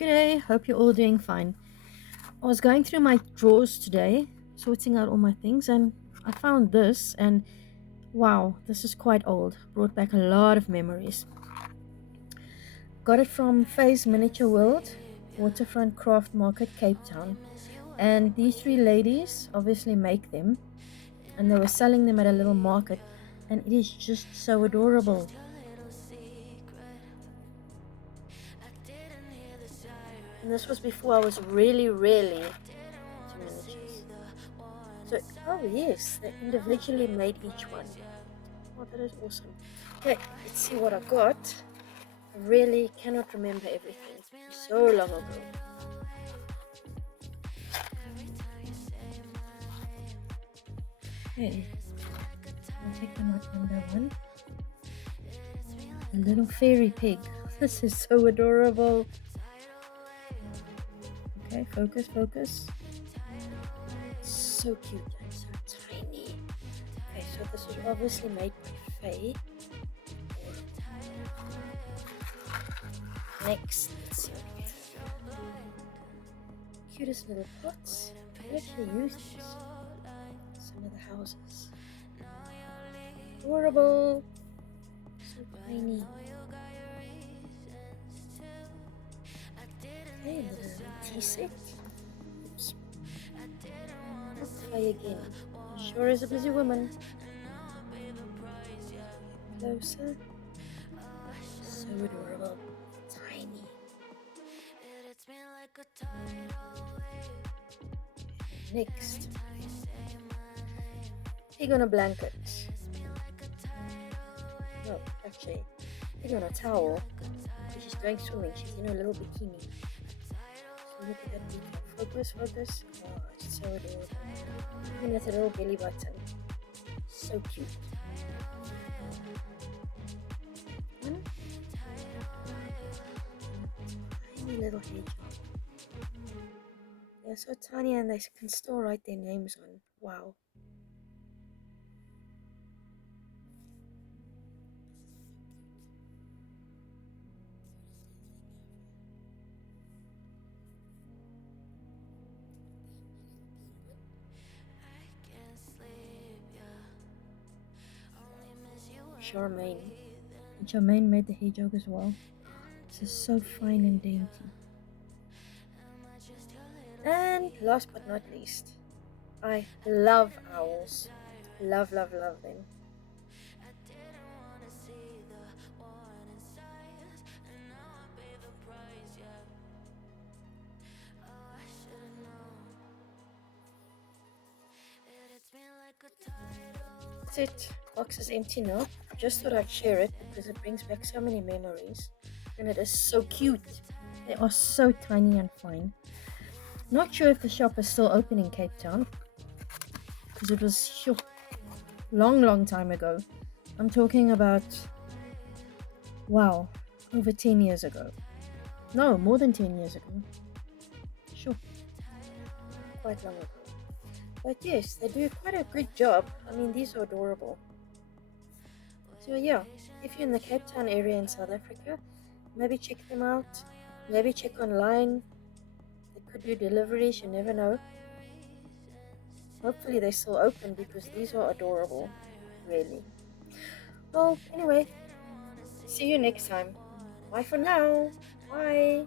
Good day, hope you're all doing fine. I was going through my drawers today, sorting out all my things, and I found this, and wow, this is quite old. Brought back a lot of memories. Got it from Faye's Miniature World, Waterfront Craft Market, Cape Town. And these three ladies obviously make them, and they were selling them at a little market, and it is just so adorable. And this was before I was really into miniatures. So, oh yes, they individually made each one. Oh, that is awesome. Okay, let's see what I got. I really cannot remember everything. It's so long ago. Okay, I'll take them out one by one. A little fairy pig. This is so adorable. Okay, focus. So cute and so tiny. Okay, so this was obviously made by Faye. Next, let's see what we have. Cutest little pots. I actually use these. Some of the houses. Adorable. So tiny. Okay, little tea set. Oops. Let's try again. Sure is a busy woman. Closer. So adorable. Tiny. Next. Pig on a blanket. No, actually, pig on a towel. She's going swimming. She's in a little bikini. So look at that detail. Focus. Oh, it's so adorable. Even with a little belly button. So cute. One. Tiny little hedgehog. They're so tiny and they can still write their names on. Wow. Charmaine. And Charmaine made the hedgehog as well. This is so fine and dainty. And last but not least, I love owls. Love them. That's it. Box is empty now. Just thought I'd share it because it brings back so many memories. And it is so cute. They are so tiny and fine. Not sure if the shop is still open in Cape Town because it was long time ago. I'm talking about, wow, over 10 years ago. No, more than 10 years ago. Sure, quite long ago. But yes, they do quite a good job. I mean, these are adorable. So yeah, if you're in the Cape Town area in South Africa, maybe check them out. Maybe check online. They could do deliveries, you never know. Hopefully they're still open because these are adorable, really. Well, anyway, see you next time. Bye for now. Bye.